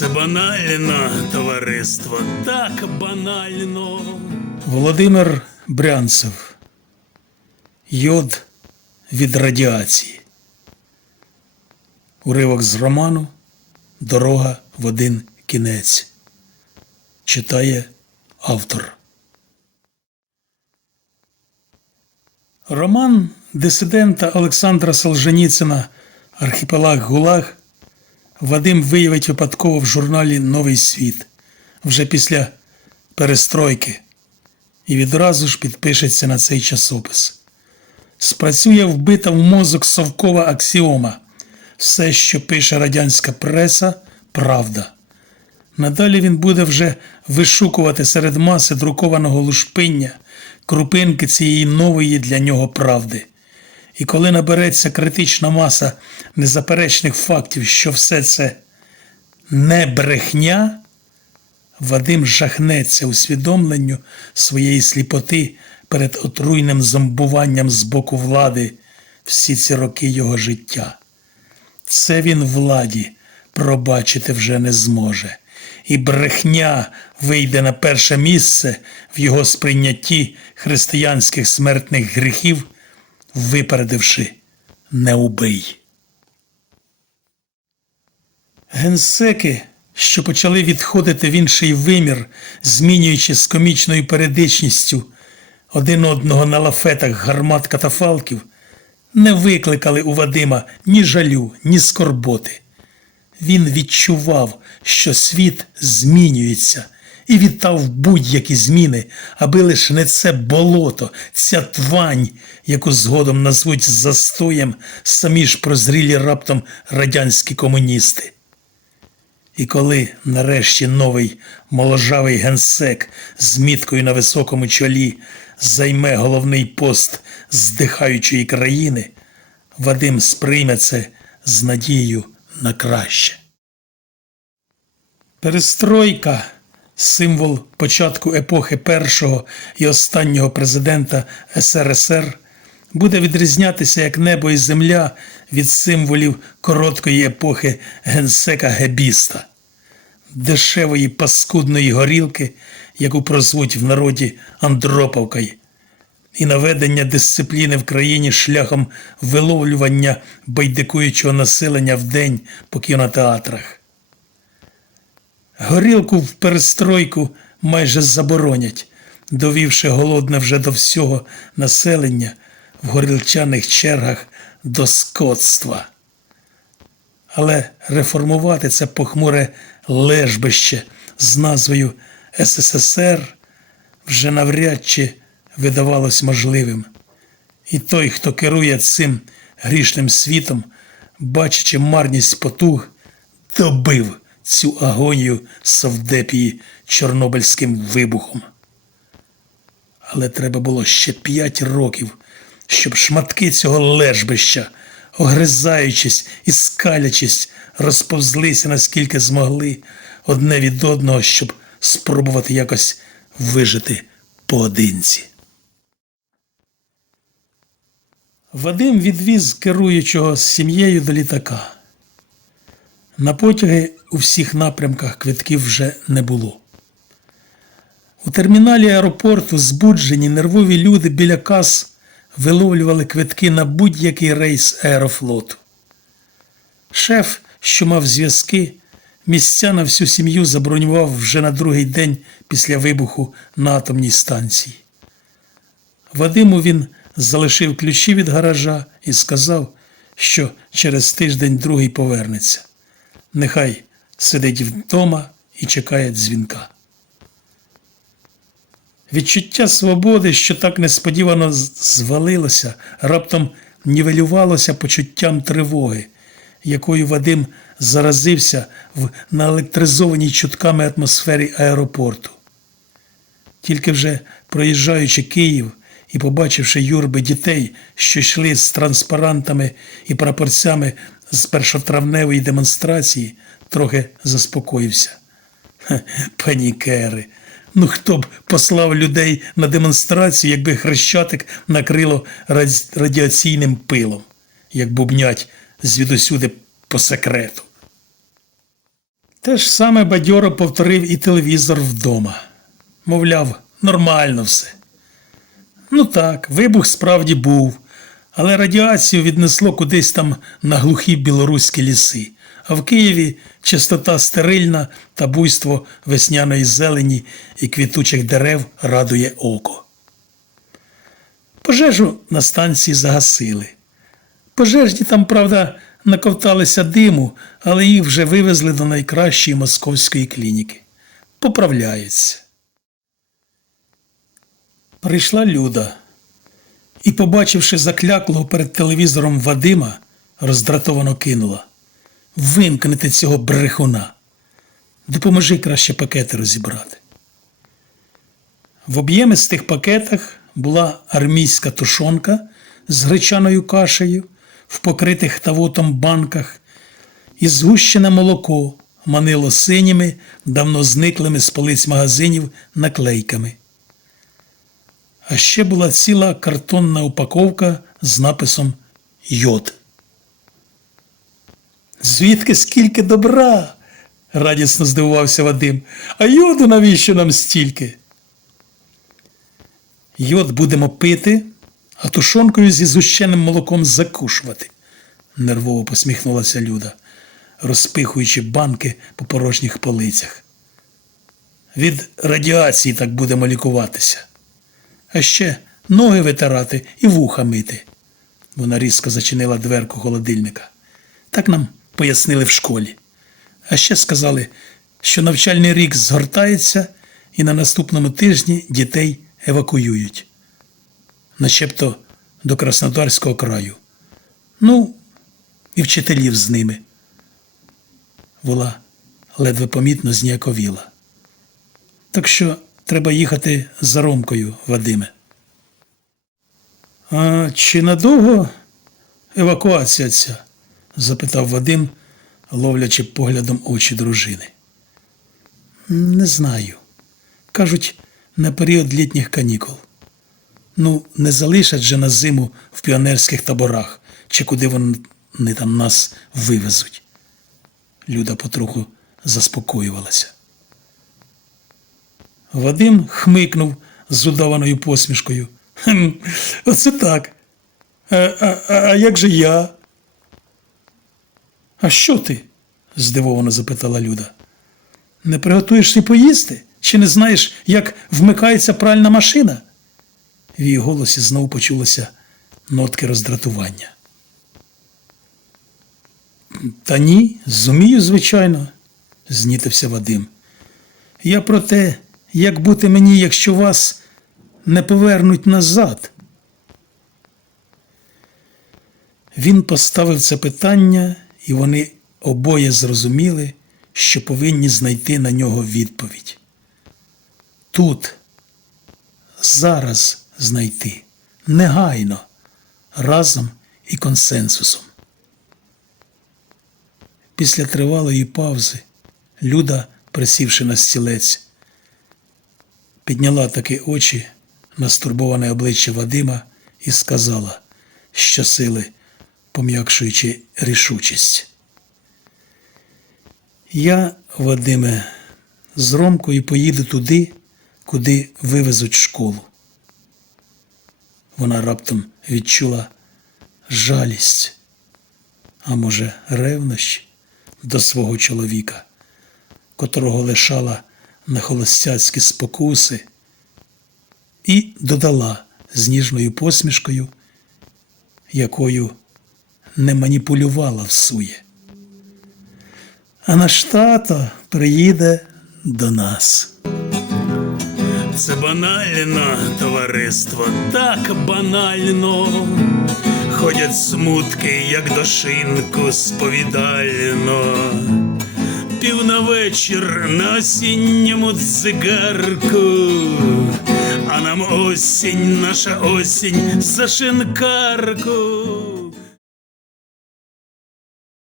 Це банально, товариство, так банально. Володимир Брянцев. Йод від радіації. Уривок з роману Дорога в один кінець. Читає автор. Роман дисидента Олександра Солженіцина Архіпелаг ГУЛАГ Вадим виявить випадково в журналі Новий світ вже після перестройки і відразу ж підпишеться на цей часопис. Спрацює вбита в мозок совкова аксіома. Все, що пише радянська преса, правда. Надалі він буде вже вишукувати серед маси друкованого лушпиння крупинки цієї нової для нього правди. І коли набереться критична маса незаперечних фактів, що все це не брехня, Вадим жахнеться усвідомленню своєї сліпоти перед отруйним зомбуванням з боку влади всі ці роки його життя. Це він владі пробачити вже не зможе, і брехня вийде на перше місце в його сприйнятті християнських смертних гріхів, випередивши не убий. Генсеки, що почали відходити в інший вимір, змінюючи з комічною періодичністю один одного на лафетах гармат катафалків, не викликали у Вадима ні жалю, ні скорботи. Він відчував, що світ змінюється, і вітав будь-які зміни, аби лише не це болото, ця твань, яку згодом назвуть застоєм самі ж прозрілі раптом радянські комуністи. І коли нарешті новий моложавий генсек з міткою на високому чолі займе головний пост здихаючої країни, Вадим сприйме це з надією на краще. Перестройка символ початку епохи першого і останнього президента СРСР буде відрізнятися як небо і земля від символів короткої епохи генсека Гебіста, дешевої паскудної горілки, яку прозвуть в народі Андроповкою, і наведення дисципліни в країні шляхом виловлювання байдикуючого населення в день по кінотеатрах. Горілку в перестройку майже заборонять, довівши голодне вже до всього населення в горілчаних чергах до скотства. Але реформувати це похмуре лежбище з назвою СССР вже навряд чи видавалось можливим. І той, хто керує цим грішним світом, бачачи марність потуг, добив цю агонію Совдепії Чорнобильським вибухом. Але треба було ще п'ять років, щоб шматки цього лежбища, огризаючись і скалячись, розповзлися наскільки змогли одне від одного, щоб спробувати якось вижити поодинці. Вадим відвіз керуючого з сім'єю до літака. На потяги у всіх напрямках квитків вже не було. У терміналі аеропорту збуджені нервові люди біля кас виловлювали квитки на будь-який рейс аерофлоту. Шеф, що мав зв'язки, місця на всю сім'ю забронював вже на другий день після вибуху на атомній станції. Вадиму він залишив ключі від гаража і сказав, що через тиждень другий повернеться. Нехай сидить вдома і чекає дзвінка. Відчуття свободи, що так несподівано звалилося, раптом нівелювалося почуттям тривоги, якою Вадим заразився в наелектризованій чутками атмосфері аеропорту. Тільки вже проїжджаючи Київ і побачивши юрби дітей, що йшли з транспарантами і прапорцями з першотравневої демонстрації, трохи заспокоївся. Панікери. Ну хто б послав людей на демонстрацію, якби хрещатик накрило радіаційним пилом, як бубнять звідусюди по секрету. Те ж саме бадьоро повторив і телевізор вдома. Мовляв, нормально все. Ну так, вибух справді був, але радіацію віднесло кудись там на глухі білоруські ліси. А в Києві чистота стерильна та буйство весняної зелені і квітучих дерев радує око. Пожежу на станції загасили. Пожежні там, правда, наковталися диму, але їх вже вивезли до найкращої московської клініки. Поправляються. Прийшла Люда і, побачивши закляклого перед телевізором Вадима, роздратовано кинула. Вимкнете цього брехуна. Допоможи краще пакети розібрати. В об'ємистих пакетах була армійська тушонка з гречаною кашею, в покритих тавотом банках, і згущене молоко манило синіми, давно зниклими з полиць магазинів наклейками. А ще була ціла картонна упаковка з написом Йод. Звідки скільки добра? радісно здивувався Вадим. А йоду навіщо нам стільки? Йод будемо пити, а тушонкою зі зущеним молоком закушувати, нервово посміхнулася Люда, розпихуючи банки по порожніх полицях. Від радіації так будемо лікуватися. А ще ноги витирати і вуха мити. Вона різко зачинила дверку холодильника. Так нам пояснили в школі. А ще сказали, що навчальний рік згортається і на наступному тижні дітей евакуюють. Начебто до Краснодарського краю. Ну, і вчителів з ними. Вола ледве помітно зніяковіла. Так що треба їхати за Ромкою, Вадиме. А чи надовго евакуація ця? запитав Вадим, ловлячи поглядом очі дружини. Не знаю. Кажуть, на період літніх канікул. Ну, не залишать же на зиму в піонерських таборах, чи куди вони там нас вивезуть. Люда потроху заспокоювалася. Вадим хмикнув з удаваною посмішкою. «Хм, Оце так. А, а, а, як же я? А що ти? здивовано запитала Люда. Не приготуєшся поїсти? Чи не знаєш, як вмикається пральна машина? В її голосі знову почулося нотки роздратування. Та ні, зумію, звичайно, знітився Вадим. Я про те, як бути мені, якщо вас не повернуть назад. Він поставив це питання, і вони обоє зрозуміли, що повинні знайти на нього відповідь. Тут, зараз знайти, негайно, разом і консенсусом. Після тривалої паузи Люда, присівши на стілець, підняла таки очі на стурбоване обличчя Вадима і сказала, щосили, пом'якшуючи рішучість. Я, Вадиме, з Ромкою поїду туди, куди вивезуть школу. Вона раптом відчула жалість, а може, ревнощі до свого чоловіка, котрого лишала на холостяцькі спокуси, і додала з ніжною посмішкою, якою не маніпулювала всує. А наш тато приїде до нас. Це банально, товариство, так банально. Ходять смутки, як до шинку сповідально. Пів на вечір на осінньому цигарку, а нам осінь, наша осінь за шинкарку.